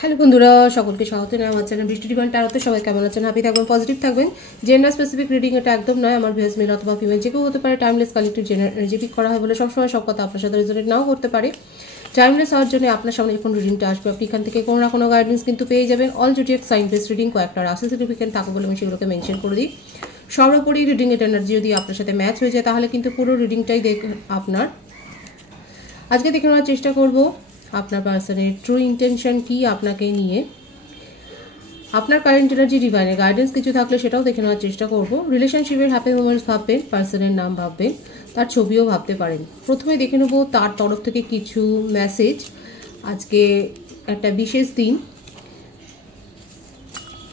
Hello বন্ধুরা, সকলকে স্বাগত জানাই আমার চ্যানেল বৃষ্টি ডিভাইন ট্যারোতে। সবাই কেমন আছেন? হ্যাপি থাকবেন, পজিটিভ থাকবেন। জেন্ডার স্পেসিফিক রিডিং এটা একদম নয়। আমার ভিউয়ার্স মেল অথবা ফিমেল যে কেউ হতে পারে। Timeless collective general energy pick করা হয় বলে সবসময় সব কথা আপনার সাথে রেজোনেট নাও করতে পারে। টাইমলেস হওয়ার জন্য আপনার সামনে যখন রিডিংটা আসবে আপনি এখান থেকে কোনো না কোনো গাইডেন্স কিন্তু পেয়ে যাবেন। All zodiac sign base reading কয়েকটা রাশি সিগনিফিকেন্ট থাকে বলে আমি সেগুলোকে মেনশন করে দিই। সর্বোপরি রিডিং এর এনার্জি যদি আপনার সাথে ম্যাচ হয়ে যায় তাহলে কিন্তু পুরো রিডিংটাই আপনার। আজকে দেখে নেওয়ার চেষ্টা করব আপনার পার্সনের ট্রু ইন্টেনশন কি আপনাকে নিয়ে। আপনার কারেন্ট এনার্জি ডিভাইনের গাইডেন্স কিছু থাকলে সেটাও দেখে নেওয়ার চেষ্টা করব। রিলেশনশিপের হ্যাপি মোমেন্টস ভাববেন, পার্সনের নাম ভাববেন, তার ছবিও ভাবতে পারেন। প্রথমে দেখে নেব তার তরফ থেকে কিছু মেসেজ। আজকে একটা বিশেষ দিন,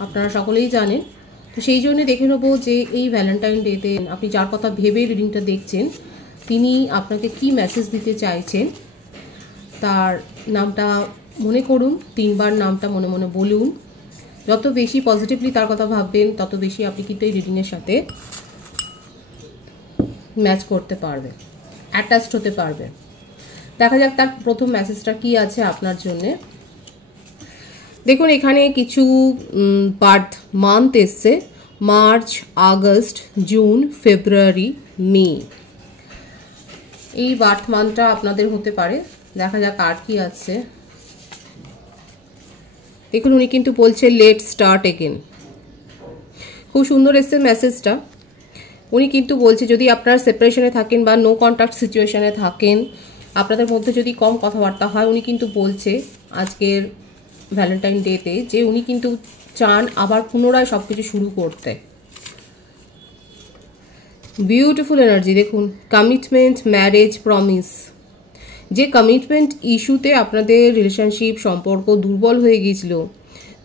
আপনারা সকলেই জানেন। তো সেই জন্য দেখে নেব যে এই ভ্যালেন্টাইন ডেতে আপনি যার কথা ভেবে রিডিংটা দেখছেন তিনি আপনাকে কি মেসেজ দিতে চাইছেন। তার নামটা মনে করুন, 3 বার নামটা মনে মনে বলুন। যত বেশি পজিটিভলি তার কথা ভাববেন তত বেশি আপনি কিন্তু এই রিডিংয়ের সাথে ম্যাচ করতে পারবেন, অ্যাটাচড হতে পারবেন। দেখা যাক তার প্রথম মেসেজটা কি আছে আপনার জন্যে। দেখুন এখানে কিছু বার্থ মান্থ এসছে, মার্চ, আগস্ট, জুন, ফেব্রুয়ারি, মে। এই বার্থ মান্থটা আপনাদের হতে পারে। দেখা যাক আর কি আছে। দেখুন উনি কিন্তু বলছে লেট স্টার্ট এগেন। খুব সুন্দর এসছে মেসেজটা। উনি কিন্তু বলছে যদি আপনারা সেপারেশনে থাকেন বা নো কন্ট্যাক্ট সিচুয়েশনে থাকেন, আপনাদের মধ্যে যদি কম কথাবার্তা হয়, উনি কিন্তু বলছে আজকের ভ্যালেন্টাইন ডেতে যে উনি কিন্তু চান আবার পুনরায় সব কিছু শুরু করতে। Beautiful energy. দেখুন কমিটমেন্ট, ম্যারেজ, প্রমিস। যে কমিটমেন্ট ইস্যুতে আপনাদের রিলেশনশিপ সম্পর্ক দুর্বল হয়ে গিয়েছিল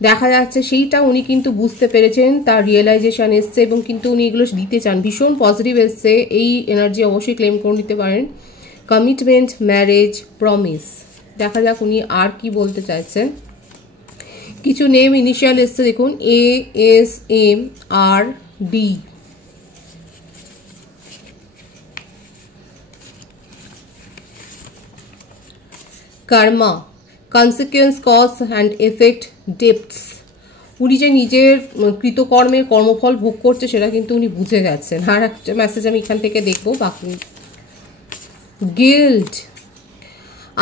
দেখা যাচ্ছে সেইটা উনি কিন্তু বুঝতে পেরেছেন, তার রিয়েলাইজেশন এসছে এবং কিন্তু উনি এগুলো দিতে চান। ভীষণ পজিটিভ এসছে। এই এনার্জি অবশ্যই ক্লেম করে নিতে পারেন। Commitment, marriage, promise. দেখা যাক উনি আর কি বলতে চাইছেন। কিছু নেম ইনিশিয়াল এসছে। দেখুন ASMRD। Karma, consequence, cause and effect, depths. উনি যে নিজের কৃতকর্মের কর্মফল ভোগ করছে সেটা কিন্তু উনি বুঝে গেছেন। আর একটা মেসেজ আমি এখান থেকে দেখবো বাকি। Guilt,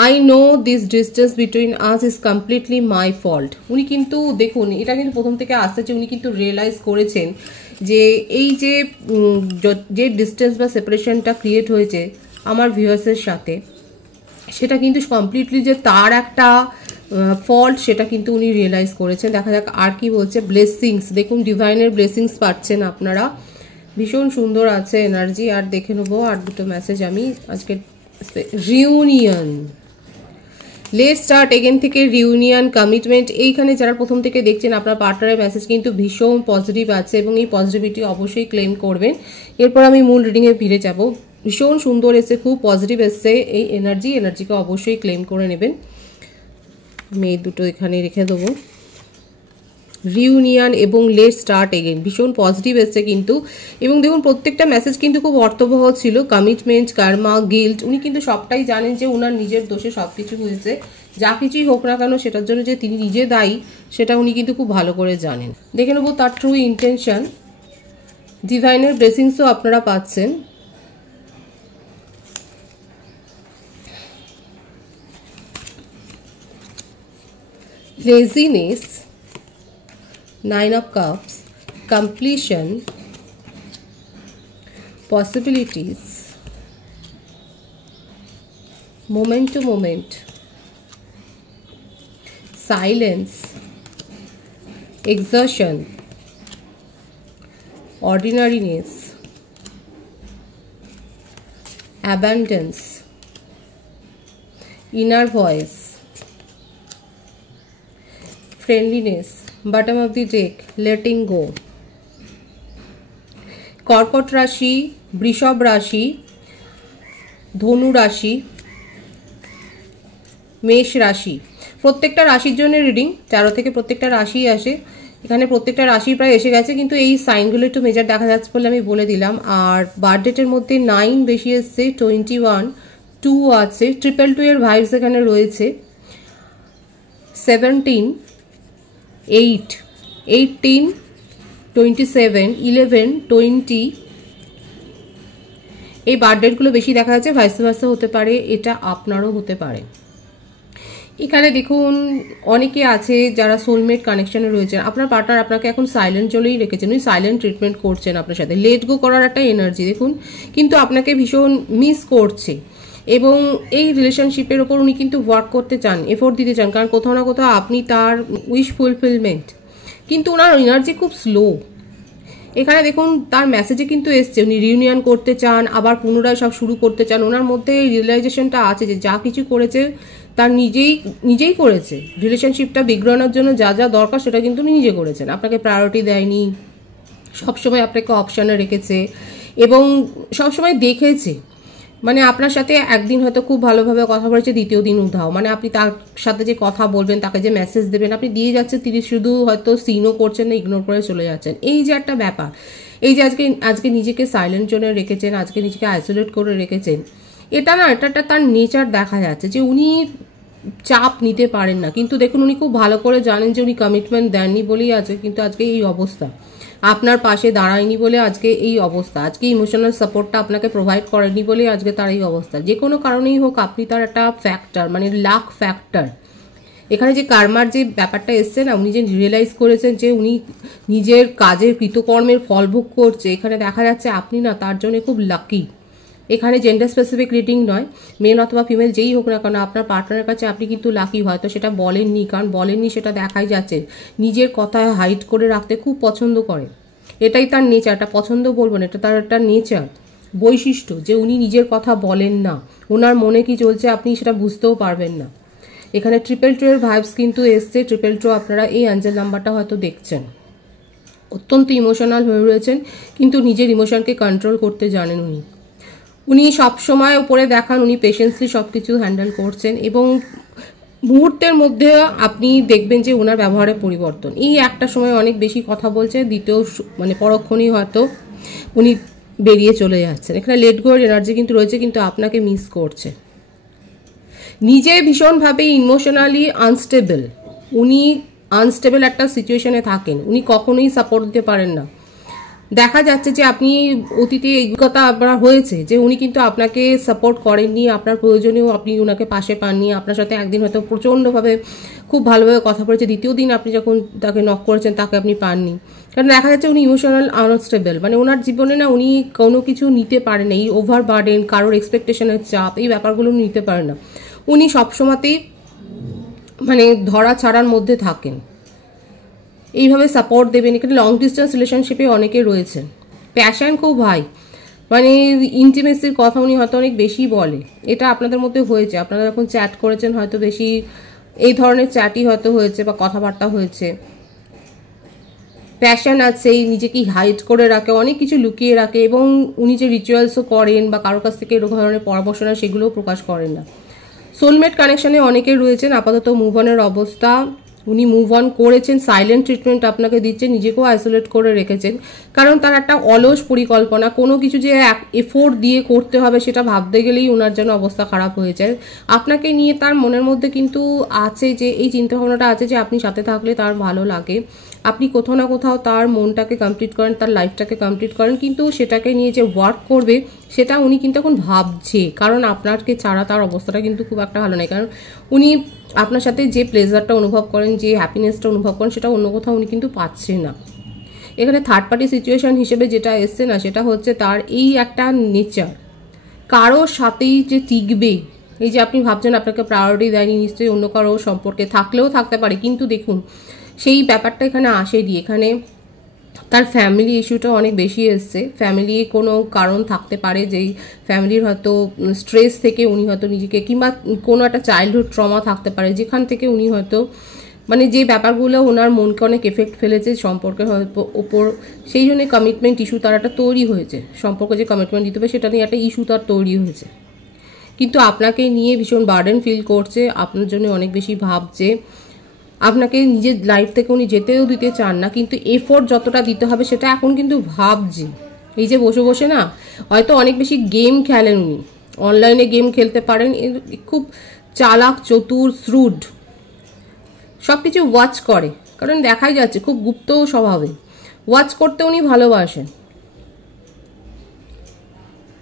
I know this distance between us is completely my fault. উনি কিন্তু দেখুন এটা কিন্তু প্রথম থেকে আসছে যে উনি কিন্তু রিয়েলাইজ করেছেন যে এই যে ডিস্টেন্স বা সেপারেশনটা ক্রিয়েট হয়েছে আমার ভিউয়ার্সের সাথে, সেটা কিন্তু কমপ্লিটলি যে তার একটা ফল্ট সেটা কিন্তু উনি রিয়েলাইজ করেছেন। দেখা যাক আর কি বলছে। ব্লেসিংস। দেখুন ডিভাইনের ব্লেসিংস পাচ্ছেন আপনারা। ভীষণ সুন্দর আছে এনার্জি। আর দেখে নেবো আর দুটো মেসেজ আমি আজকে। রিউনিয়ন, লেট স্টার্ট এগেন থেকে রিউনিয়ন, কমিটমেন্ট। এইখানে যারা প্রথম থেকে দেখছেন আপনার পার্টনারের মেসেজ কিন্তু ভীষণ পজিটিভ আছে এবং এই পজিটিভিটি অবশ্যই ক্লেম করবেন। এরপর আমি মূল রিডিংয়ে ফিরে যাব। ভীষণ সুন্দর এসছে, খুব পজিটিভ এসছে এই এনার্জিকে অবশ্যই ক্লেম করে নেবেন। আমি এই দুটো এখানে রেখে দেবো। রিউনিয়ন এবং লেট স্টার্ট এগেন ভীষণ পজিটিভ এসছে কিন্তু। এবং দেখুন প্রত্যেকটা মেসেজ কিন্তু খুব অর্থবহ ছিল। Commitment, karma, guilt. উনি কিন্তু সবটাই জানেন যে ওনার নিজের দোষে সব কিছু হয়েছে। যা কিছুই হোক না কেন সেটার জন্য যে তিনি নিজে দায়ী সেটা উনি কিন্তু খুব ভালো করে জানেন। দেখে নেবো তার ট্রু ইন্টেনশন। ডিভাইনের ব্লেসিংসও আপনারা পাচ্ছেন। Laziness, 9 of Cups, completion, possibilities, moment to moment, silence, exertion, ordinariness, abundance, inner voice, friendliness, bottom of the deck, letting go. কর্কট রাশি, বৃষভ রাশি, ধনু রাশি, মেষ রাশি। প্রত্যেকটা রাশির জন্য রিডিং 13 থেকে প্রত্যেকটা রাশি আসে। এখানে প্রত্যেকটা রাশি প্রায় এসে গেছে কিন্তু এই সাইনগুলো একটু মেজার দেখা যাচ্ছে বলে আমি বলে দিলাম। আর বার্থ ডেটের মধ্যে 9 বেশি এসছে, 21, 2 আছে, 222 এর ভাইবস এখানে রয়েছে। 17, 8, 18, 27, 11, 20 এই বার্থডেটগুলো বেশি দেখা যাচ্ছে। ভাইস ভার্সা হতে পারে, এটা আপনারও হতে পারে। এখানে দেখুন অনেকে আছে যারা সোলমেট কানেকশনে রয়েছেন। আপনার পার্টনার আপনাকে এখন সাইলেন্ট জলেই রেখেছেন, উনি সাইলেন্ট ট্রিটমেন্ট করছেন আপনার সাথে, লেট গো করার একটা এনার্জি দেখুন, কিন্তু আপনাকে ভীষণ মিস করছে এবং এই রিলেশনশিপের ওপর উনি কিন্তু ওয়ার্ক করতে চান, এফোর্ট দিতে চান, কারণ কোথাও না কোথাও আপনি তার উইশ ফুলফিলমেন্ট, কিন্তু ওনার এনার্জি খুব স্লো। এখানে দেখুন তার মেসেজে কিন্তু এসছে উনি রিউনিয়ন করতে চান, আবার পুনরায় সব শুরু করতে চান। ওনার মধ্যে রিয়েলাইজেশনটা আছে যে যা কিছু করেছে তার নিজেই করেছে। রিলেশনশিপটা বিগড়ানোর জন্য যা যা দরকার সেটা কিন্তু উনি নিজে করেছেন, আপনাকে প্রায়োরিটি দেয়নি, সবসময় আপনাকে অপশানে রেখেছে এবং সবসময় দেখেছে। মানে আপনার সাথে একদিন হয়তো খুব ভালোভাবে কথা বলেছে, দ্বিতীয় দিন উধাও, মানে আপনি তার সাথে যে কথা বলবেন, তাকে যে মেসেজ দেবেন আপনি দিয়ে যাচ্ছেন, তিনি শুধু হয়তো সিনও করছেন না, ইগনোর করে চলে যাচ্ছেন। এই যে একটা ব্যাপার, এই যে আজকে নিজেকে সাইলেন্ট জোনে রেখেছেন, আজকে নিজেকে আইসোলেট করে রেখেছেন, এটা না, এটা তার নেচার দেখা যাচ্ছে যে উনি চাপ নিতে পারেন না। কিন্তু দেখুন উনি খুব ভালো করে জানেন যে উনি কমিটমেন্ট দেননি বলেই আছে কিন্তু আজকে এই অবস্থা, আপনার পাশে দাঁড়ায়নি বলে আজকে এই অবস্থা, আজকে ইমোশনাল সাপোর্টটা আপনাকে প্রোভাইড করেনি বলে আজকে তার এই অবস্থা। যে কোনো কারণেই হোক আপনি তার একটা ফ্যাক্টর, মানে লাক ফ্যাক্টর। এখানে যে কার্মার যে ব্যাপারটা এসছে না, উনি যে রিয়েলাইজ করেছেন যে উনি নিজের কাজের কৃতকর্মের ফল ভোগ করছে, এখানে দেখা যাচ্ছে আপনি না তার জন্য খুব লাকি। এখানে জেন্ডার স্পেসিফিক রিডিং নয়, মেল অথবা ফিমেল যেই হোক না কেন আপনার পার্টনারের কাছে আপনি কিন্তু লাকি। হয়তো সেটা বলেননি, কারণ বলেননি সেটা দেখাই যাচ্ছে, নিজের কথা হাইড করে রাখতে খুব পছন্দ করে, এটাই তার নেচার। এটা পছন্দ বলবো না, এটা তার একটা নেচার, বৈশিষ্ট্য, যে উনি নিজের কথা বলেন না, ওনার মনে কি চলছে আপনি সেটা বুঝতেও পারবেন না। এখানে 222 এর ভাইবস কিন্তু এসছে। 222 আপনারা এই অ্যাঞ্জেল নাম্বারটা হয়তো দেখছেন, অত্যন্ত ইমোশনাল হয়ে রয়েছেন, কিন্তু নিজের ইমোশনকে কন্ট্রোল করতে জানেন উনি সবসময় উপরে দেখান উনি পেশেন্সলি সব কিছু হ্যান্ডেল করছেন এবং মুহূর্তের মধ্যে আপনি দেখবেন যে ওনার ব্যবহারের পরিবর্তন। এই একটা সময় অনেক বেশি কথা বলছে, দ্বিতীয় মানে পরক্ষণেই হয়তো উনি বেরিয়ে চলে যাচ্ছেন। এখানে লেট গো এনার্জি কিন্তু রয়েছে, কিন্তু আপনাকে মিস করছে। নিজে ভীষণভাবে ইমোশনালি আনস্টেবল, উনি আনস্টেবল একটা সিচুয়েশনে থাকেন, উনি কখনোই সাপোর্ট দিতে পারেন না। দেখা যাচ্ছে যে আপনি অতীতে অভিজ্ঞতা আপনার হয়েছে যে উনি কিন্তু আপনাকে সাপোর্ট করেননি, আপনার প্রয়োজনেও আপনি ওনাকে পাশে পাননি। আপনার সাথে একদিন হয়তো প্রচণ্ডভাবে খুব ভালোভাবে কথা বলেছে, দ্বিতীয় দিন আপনি যখন তাকে নক করেছেন তাকে আপনি পাননি, কারণ দেখা যাচ্ছে উনি ইমোশনাল আনস্টেবল। মানে ওনার জীবনে না উনি কোনো কিছু নিতে পারেন না, এই ওভার বার্ডেন, কারোর এক্সপেকটেশনের চাপ, এই ব্যাপারগুলো উনি নিতে পারেন না। উনি সবসময়তেই মানে ধরা ছাড়ার মধ্যে থাকেন, এইভাবে সাপোর্ট দেবেন। এখানে লং ডিস্টেন্স রিলেশনশিপে অনেকে রয়েছেন, প্যাশন খুব হাই, মানে ইন্টিমেসির কথা উনি হয়তো অনেক বেশি বলে, এটা আপনাদের মধ্যে হয়েছে। আপনারা যখন চ্যাট করেছেন হয়তো বেশি এই ধরনের চ্যাটই হয়তো হয়েছে বা কথাবার্তা হয়েছে। প্যাশন আছে, নিজেকে হাইড করে রাখে, অনেক কিছু লুকিয়ে রাখে এবং উনি যে রিচুয়ালসও করেন বা কারোর কাছ থেকে এরকম ধরনের পরামর্শ নেন সেগুলোও প্রকাশ করেন না। সোলমেট কানেকশনে অনেকে রয়েছেন, আপাতত মুভ অনের অবস্থা, উনি মুভ অন করেছেন, সাইলেন্ট ট্রিটমেন্ট আপনাকে দিচ্ছেন, নিজেকেও আইসোলেট করে রেখেছেন, কারণ তার একটা অলস পরিকল্পনা, কোনো কিছু যে এফোর্ট দিয়ে করতে হবে সেটা ভাবতে গেলেই ওনার জন্য অবস্থা খারাপ হয়ে যায়। আপনাকে নিয়ে তার মনের মধ্যে কিন্তু আছে যে এই চিন্তাভাবনাটা আছে যে আপনি সাথে থাকলে তার ভালো লাগে, আপনি কোথাও না কোথাও তার মনটাকে কমপ্লিট করেন, তার লাইফটাকে কমপ্লিট করেন, কিন্তু সেটাকে নিয়ে যে ওয়ার্ক করবে সেটা উনি কিন্তু এখন ভাবছে, কারণ আপনাকে ছাড়া তার অবস্থাটা কিন্তু খুব একটা ভালো নয়। কারণ উনি আপনার সাথে যে প্লেজারটা অনুভব করেন, যে হ্যাপিনেসটা অনুভব করেন, সেটা অন্য কোথাও উনি কিন্তু পাচ্ছেন না। এখানে থার্ড পার্টি সিচুয়েশন হিসেবে যেটা এসছে না, সেটা হচ্ছে তার এই একটা নেচার, কারোর সাথেই যে টিকবে, এই যে আপনি ভাবছেন আপনাকে প্রায়োরিটি দেয়নি, নিশ্চয়ই অন্য কারো সম্পর্কে থাকলেও থাকতে পারে, কিন্তু দেখুন সেই ব্যাপারটা এখানে আসেনি। এখানে তার ফ্যামিলি ইস্যুটা অনেক বেশি এসছে, ফ্যামিলির কোনো কারণ থাকতে পারে, যেই ফ্যামিলির হয়তো স্ট্রেস থেকে উনি হয়তো নিজেকে, কিংবা কোনো একটা চাইল্ডহুড ট্রমা থাকতে পারে যেখান থেকে উনি হয়তো মানে যে ব্যাপারগুলো ওনার মনকে অনেক এফেক্ট ফেলেছে সম্পর্কের ওপর, সেই জন্য কমিটমেন্ট ইস্যু তার একটা তৈরি হয়েছে, সম্পর্কে যে কমিটমেন্ট দিতে হবে সেটা নিয়ে একটা ইস্যু তার তৈরি হয়েছে। কিন্তু আপনাকে নিয়ে ভীষণ বার্ডেন ফিল করছে, আপনার জন্য অনেক বেশি ভাবছে, আপনাকে নিজের লাইফ থেকে উনি যেতেও দিতে চান না, কিন্তু এফোর্ট যতটা দিতে হবে সেটা এখন কিন্তু ভাবছি। এই যে বসে বসে না হয়তো অনেক বেশি গেম খেলেন উনি, অনলাইনে গেম খেলতে পারেন, খুব চালাক, চতুর, শ্রুড, সব কিছু ওয়াচ করে, কারণ দেখাই যাচ্ছে খুব গুপ্ত স্বভাবে, ওয়াচ করতে উনি ভালোবাসেন।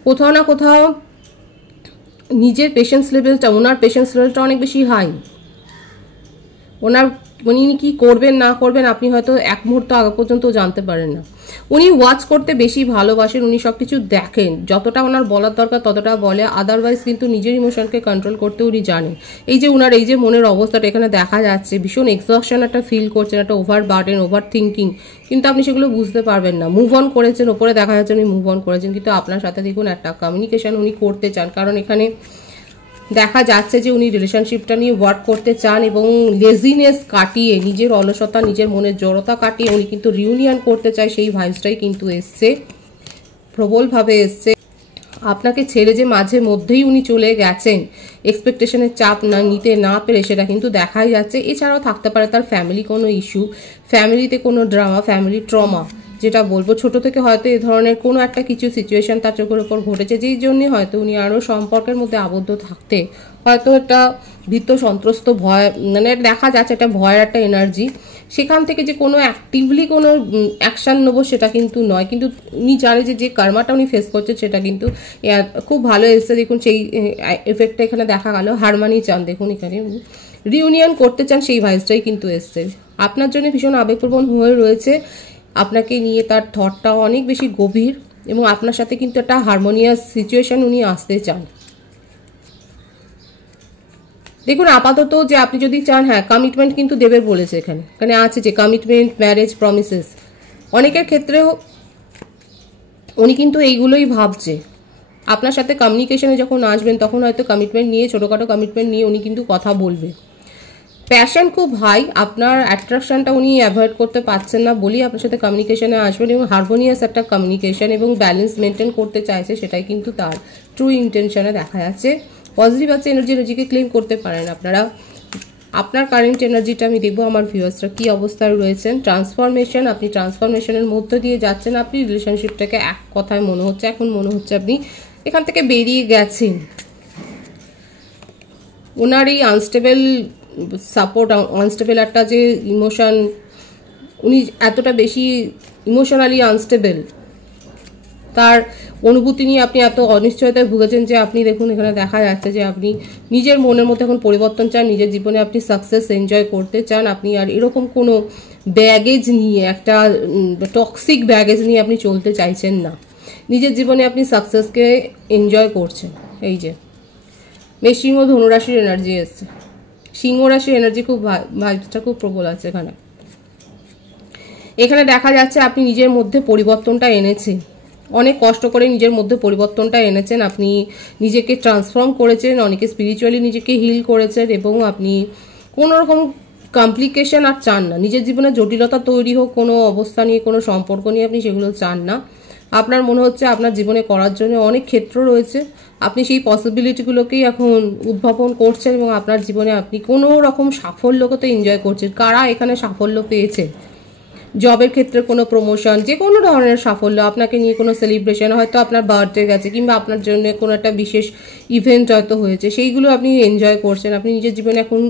কোথাও না কোথাও নিজের পেশেন্স লেভেলটা, ওনার পেশেন্স লেভেলটা অনেক বেশি হাই। উনি কি করবেন না করবেন আপনি হয়তো এক মুহূর্ত আগে পর্যন্ত জানতে পারেন না। উনি ওয়াচ করতে বেশি ভালোবাসেন, উনি সবকিছু দেখেন, যতটা ওনার বলার দরকার ততটা বলে, আদারওয়াইজ কিন্তু নিজের ইমোশনকে কন্ট্রোল করতে উনি জানেন। এই যে উনার এই যে মনের অবস্থাটা এখানে দেখা যাচ্ছে, ভীষণ এক্সস্টন একটা ফিল করছেন, একটা ওভার বার্ডেন, ওভার থিঙ্কিং, কিন্তু আপনি সেগুলো বুঝতে পারবেন না। মুভ অন করেছেন, ওপরে দেখা যাচ্ছে উনি মুভ অন করেছেন, কিন্তু আপনার সাথে দেখুন একটা কমিউনিকেশন উনি করতে চান, কারণ এখানে দেখা যাচ্ছে যে উনি রিলেশনশিপটা নিয়ে ওয়ার্ক করতে চান এবং লেজিনেস কাটিয়ে, নিজের অলসতা, নিজের মনের জড়তা কাটিয়ে উনি কিন্তু রিউনিয়ন করতে চায়। সেই ভাইবসটাই কিন্তু এসছে, প্রবলভাবে এসছে। আপনাকে ছেড়ে যে মাঝে মধ্যেই উনি চলে গেছেন, এক্সপেকটেশনের চাপ না নিতে না পেরে, সেটা কিন্তু দেখাই যাচ্ছে। এছাড়াও থাকতে পারে তার ফ্যামিলি কোনো ইস্যু, ফ্যামিলিতে কোনো ড্রামা, ফ্যামিলি ট্রমা, যেটা বলবো ছোট থেকে হয়তো এই ধরনের কোনো একটা কিছু সিচুয়েশন তার চোখের উপর ঘটেছে, যেই জন্য হয়তো উনি আরও সম্পর্কের মধ্যে আবদ্ধ থাকতে হয়তো একটা ভীত সন্ত্রস্ত ভয়, মানে দেখা যাচ্ছে একটা ভয়ের একটা এনার্জি। সেখান থেকে যে কোনো অ্যাক্টিভলি কোনো অ্যাকশান নেবো সেটা কিন্তু নয়, কিন্তু উনি জানে যে কর্মাটা উনি ফেস করছে সেটা কিন্তু খুব ভালো এসছে। দেখুন সেই এফেক্টটা এখানে দেখা গেল। হারমানি চান, দেখুন এখানে রিউনিয়ন করতে চান, সেই ভাইসটাই কিন্তু এসছে। আপনার জন্য ভীষণ আবেগপ্রবণ হয়ে রয়েছে, আপনাকে নিয়ে তার থটটাও অনেক বেশি গভীর, এবং আপনার সাথে কিন্তু একটা হারমোনিয়াস সিচুয়েশন উনি আসতে চান। দেখুন আপাতত যে আপনি যদি চান, হ্যাঁ কমিটমেন্ট কিন্তু দেবে বলেছে, এখানে এখানে আছে যে কমিটমেন্ট, ম্যারেজ, প্রমিসেস। অনেকের ক্ষেত্রেও উনি কিন্তু এইগুলোই ভাবছে। আপনার সাথে কমিউনিকেশনে যখন আসবেন তখন হয়তো কমিটমেন্ট নিয়ে, ছোটোখাটো কমিটমেন্ট নিয়ে উনি কিন্তু কথা বলবে। প্যাশন খুব হাই, আপনার অ্যাট্রাকশনটা উনি অ্যাভয়েড করতে পারছেন না বলেই আপনার সাথে কমিউনিকেশনে আসবেন, এবং হারমোনিয়াস একটা কমিউনিকেশন এবং ব্যালেন্স মেনটেন করতে চাইছে, সেটাই কিন্তু তার ট্রু ইন্টেনশনে দেখা যাচ্ছে। পজিটিভ আছে এনার্জিকে ক্লেম করতে পারেন আপনারা। আপনার কারেন্ট এনার্জিটা আমি দেখবো আমার ভিউয়ার্সরা কি অবস্থায় রয়েছেন। ট্রান্সফরমেশন, আপনি ট্রান্সফরমেশনের মধ্য দিয়ে যাচ্ছেন। আপনি রিলেশনশিপটাকে এক কথায় মনে হচ্ছে, এখন মনে হচ্ছে আপনি এখান থেকে বেরিয়ে গেছেন। ওনার এই আনস্টেবল সাপোর্ট, আনস্টেবল একটা যে ইমোশন, উনি এতটা বেশি ইমোশনালি আনস্টেবল, তার অনুভূতি নিয়ে আপনি এত অনিশ্চয়তায় ভুগেছেন যে আপনি দেখুন এখানে দেখা যাচ্ছে যে আপনি নিজের মনের মধ্যে এখন পরিবর্তন চান, নিজের জীবনে আপনি সাকসেস এনজয় করতে চান। আপনি আর এরকম কোনো ব্যাগেজ নিয়ে, একটা টক্সিক ব্যাগেজ নিয়ে আপনি চলতে চাইছেন না। নিজের জীবনে আপনি সাকসেসকে এনজয় করছেন। এই যে সিংহ ধনুরাশির এনার্জি এসছে, সিংহ রাশির এনার্জি খুব ভাইবসটা খুব প্রবল আছে এখানে। এখানে দেখা যাচ্ছে আপনি নিজের মধ্যে পরিবর্তনটা এনেছেন, অনেক কষ্ট করে নিজের মধ্যে পরিবর্তনটা এনেছেন। আপনি নিজেকে ট্রান্সফর্ম করেছেন, অনেকে স্পিরিচুয়ালি নিজেকে হিল করেছেন, এবং আপনি কোনো রকম কমপ্লিকেশন আর চান না। নিজের জীবনে জটিলতা তৈরি হোক কোনো অবস্থা নিয়ে, কোনো সম্পর্ক নিয়ে আপনি সেগুলো চান না। আপনার মনে হচ্ছে আপনার জীবনে করার জন্য অনেক ক্ষেত্র রয়েছে, আপনি সেই পসিবিলিটিগুলোকেই এখন উদ্ভাবন করছেন, এবং আপনার জীবনে আপনি কোনো রকম সাফল্যকে তো এনজয় করছেন। কারা এখানে সাফল্য পেয়েছে, জবের ক্ষেত্রে কোনো প্রমোশন, যে কোনো ধরনের সাফল্য, আপনাকে নিয়ে কোনো সেলিব্রেশন, হয়তো আপনার বার্থডে গেছে, কিংবা আপনার জন্য কোনো একটা বিশেষ ইভেন্ট হয়তো হয়েছে, সেইগুলো আপনি এনজয় করছেন। আপনি নিজের জীবনে এখন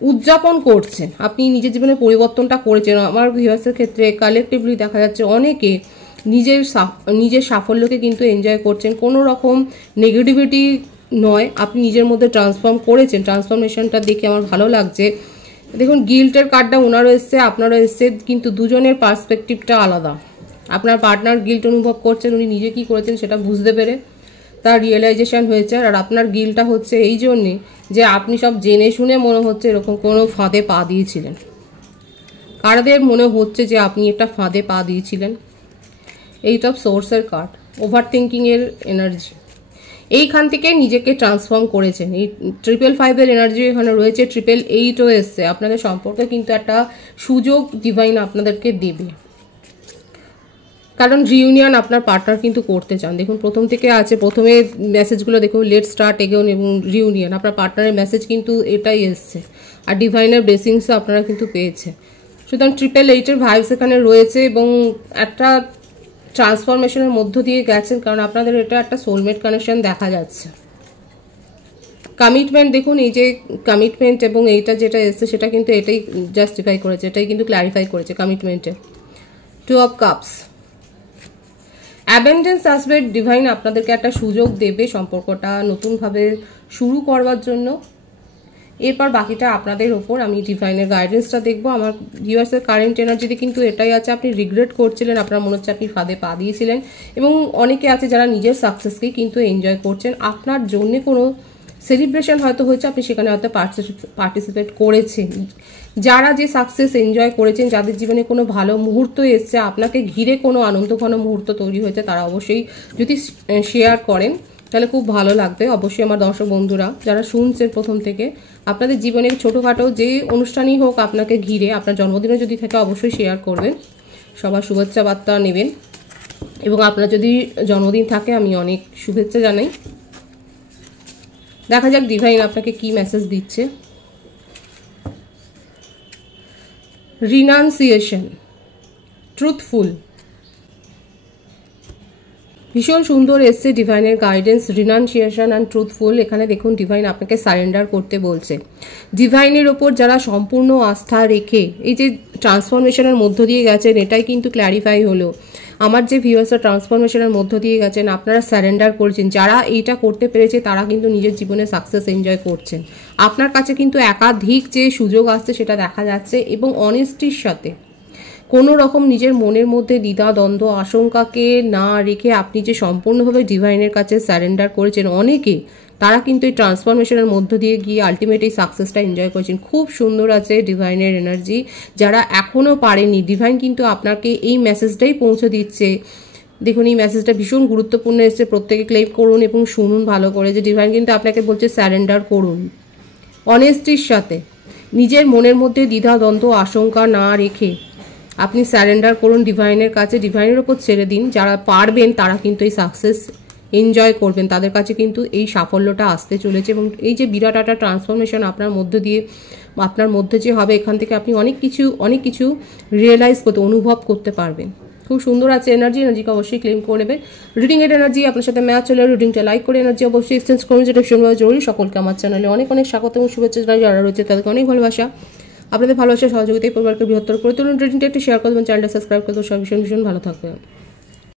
উদযাপন করছেন, আপনি নিজের জীবনে পরিবর্তনটা করেছেন। আমার ভিউয়ার্সের ক্ষেত্রে কালেকটিভলি দেখা যাচ্ছে অনেকে নিজের সাফল্যকে কিন্তু এনজয় করছেন, কোনো রকম নেগেটিভিটি নয়, আপনি নিজের মধ্যে ট্রান্সফর্ম করেছেন। ট্রান্সফরমেশনটা দেখে আমার ভালো লাগছে। দেখুন গিল্টের কার্ডটা ওনারও এসছে, আপনারও এসছে, কিন্তু দুজনের পার্সপেক্টিভটা আলাদা। আপনার পার্টনার গিল্ট অনুভব করছেন, উনি নিজে কি করেছেন সেটা বুঝতে পেরে তার রিয়েলাইজেশন হয়েছে। আর আপনার গিল্টটা হচ্ছে এই জন্যে যে আপনি সব জেনে শুনে মনে হচ্ছে এরকম কোনো ফাঁদে পা দিয়েছিলেন। কারদের মনে হচ্ছে যে আপনি একটা ফাঁদে পা দিয়েছিলেন। এইট অফ সোর্সের কার্ড, ওভার থিঙ্কিংয়ের এনার্জি, এইখান থেকে নিজেকে ট্রান্সফর্ম করেছেন। এই 555-এর এনার্জি এখানে রয়েছে, 888ও এসছে। আপনাদের সম্পর্কে কিন্তু একটা সুযোগ ডিভাইন আপনাদেরকে দেবে, কারণ রিউনিয়ন আপনার পার্টনার কিন্তু করতে চান। দেখুন প্রথম থেকে আছে, প্রথমে মেসেজগুলো দেখুন লেট স্টার্ট এগেন এবং রিউনিয়ন, আপনার পার্টনারের মেসেজ কিন্তু এটাই এসছে। আর ডিভাইনের ব্লেসিংসও আপনারা কিন্তু পেয়েছে। সুতরাং 888-এর ভাইবস এখানে রয়েছে, এবং একটা ট্রান্সফরমেশনের মধ্য দিয়ে গেছেন, কারণ আপনাদের এটা একটা সোলমেট কানেকশন দেখা যাচ্ছে। কমিটমেন্ট দেখুন, এই যে কমিটমেন্ট এবং এইটা যেটা এসছে সেটা কিন্তু এটাই জাস্টিফাই করেছে, এটাই কিন্তু ক্ল্যারিফাই করেছে কমিটমেন্টে। 2 অফ কাপস, অ্যাবেন্ডেন্স আসবে, ডিভাইন আপনাদেরকে একটা সুযোগ দেবে সম্পর্কটা নতুনভাবে শুরু করবার জন্য। এরপর বাকিটা আপনাদের ওপর, আমি ডিভাইনের গাইডেন্সটা দেখবো। আমার ভিউয়ার্সের কারেন্ট এনার্জিতে কিন্তু এটাই আছে, আপনি রিগ্রেট করছিলেন, আপনার মনে হচ্ছে আপনি ফাঁদে পা দিয়েছিলেন, এবং অনেকে আছে যারা নিজের সাকসেসকে কিন্তু এনজয় করছেন। আপনার জন্য কোনো সেলিব্রেশন হয়তো হয়েছে, আপনি সেখানে হয়তো পার্টিসিপেট করেছেন। যারা যে সাকসেস এনজয় করেছেন, যাদের জীবনে কোনো ভালো মুহূর্ত এসছে, আপনাকে ঘিরে কোনো আনন্দঘন মুহূর্ত তৈরি হয়েছে, তারা অবশ্যই যদি শেয়ার করেন তাহলে খুব ভালো লাগবে। অবশ্যই আমার দর্শক বন্ধুরা যারা শুনছেন প্রথম থেকে, আপনাদের জীবনের ছোটোখাটো যে অনুষ্ঠানই হোক আপনাকে ঘিরে, আপনার জন্মদিনও যদি থাকে অবশ্যই শেয়ার করবেন, সবার শুভেচ্ছা বার্তা নেবেন, এবং আপনার যদি জন্মদিন থাকে আমি অনেক শুভেচ্ছা জানাই। দেখা যাক ডিভাইন আপনাকে কি মেসেজ দিচ্ছে। রিনাউন্সিয়েশন, ট্রুথফুল, ভীষণ সুন্দর এসছে ডিভাইনের গাইডেন্স, রিনাউন্সিয়েশন অ্যান্ড ট্রুথফুল। এখানে দেখুন ডিভাইন আপনাকে সারেন্ডার করতে বলছে। ডিভাইনের ওপর যারা সম্পূর্ণ আস্থা রেখে এই যে ট্রান্সফরমেশনের মধ্য দিয়ে গেছেন, এটাই কিন্তু ক্ল্যারিফাই হলো। আমার যে ভিউয়ার্সরা ট্রান্সফরমেশনের মধ্য দিয়ে গেছেন, আপনারা সারেন্ডার করেছেন, যারা এইটা করতে পেরেছে তারা কিন্তু নিজের জীবনে সাকসেস এনজয় করছেন। আপনার কাছে কিন্তু একাধিক যে সুযোগ আসছে সেটা দেখা যাচ্ছে, এবং অনেস্টির সাথে কোনো রকম নিজের মনের মধ্যে দ্বিধা দ্বন্দ্ব আশঙ্কাকে না রেখে আপনি যে সম্পূর্ণভাবে ডিভাইনের কাছে সারেন্ডার করেছেন, অনেকে তারা কিন্তু এই ট্রান্সফরমেশনের মধ্য দিয়ে গিয়ে আলটিমেট এই সাকসেসটা এনজয় করেছেন। খুব সুন্দর আছে ডিভাইনের এনার্জি। যারা এখনও পারেনি, ডিভাইন কিন্তু আপনাকে এই মেসেজটাই পৌঁছে দিচ্ছে। দেখুন এই মেসেজটা ভীষণ গুরুত্বপূর্ণ এসছে, প্রত্যেকে ক্লেম করুন এবং শুনুন ভালো করে, যে ডিভাইন কিন্তু আপনাকে বলছে সারেন্ডার করুন অনেস্টির সাথে, নিজের মনের মধ্যে দ্বিধা দ্বন্দ্ব আশঙ্কা না রেখে আপনি সারেন্ডার করুন ডিভাইনের কাছে, ডিভাইনের ওপর ছেড়ে দিন। যারা পারবেন তারা কিন্তু এই সাকসেস এনজয় করবেন, তাদের কাছে কিন্তু এই সাফল্যটা আসতে চলেছে, এবং এই যে বিরাট একটা ট্রান্সফরমেশন আপনার মধ্যে দিয়ে, আপনার মধ্যে যে হবে, এখান থেকে আপনি অনেক কিছু রিয়েলাইজ করতে, অনুভব করতে পারবেন। খুব সুন্দর আছে এনার্জিকে অবশ্যই ক্লেম করে নেবে। রিডিংয়ের এনার্জি আপনার সাথে ম্যাচ হলে রিডিংটা লাইক করে এনার্জি অবশ্যই এক্সচেঞ্জ করুন, যেটা ভীষণ জরুরি। সকলকে আমার চ্যানেলে অনেক স্বাগত এবং শুভেচ্ছা জানাই। যারা রয়েছে তাদেরকে অনেক ভালোবাসা। আপনাদের ভালোবাসা সহযোগিতায় পরিবারকে বৃহত্তর করে তুলুন। রিডিংটা একটু শেয়ার করবেন, চ্যানেলটা সাবস্ক্রাইব করবেন। সব ভীষণ ভালো থাকবেন।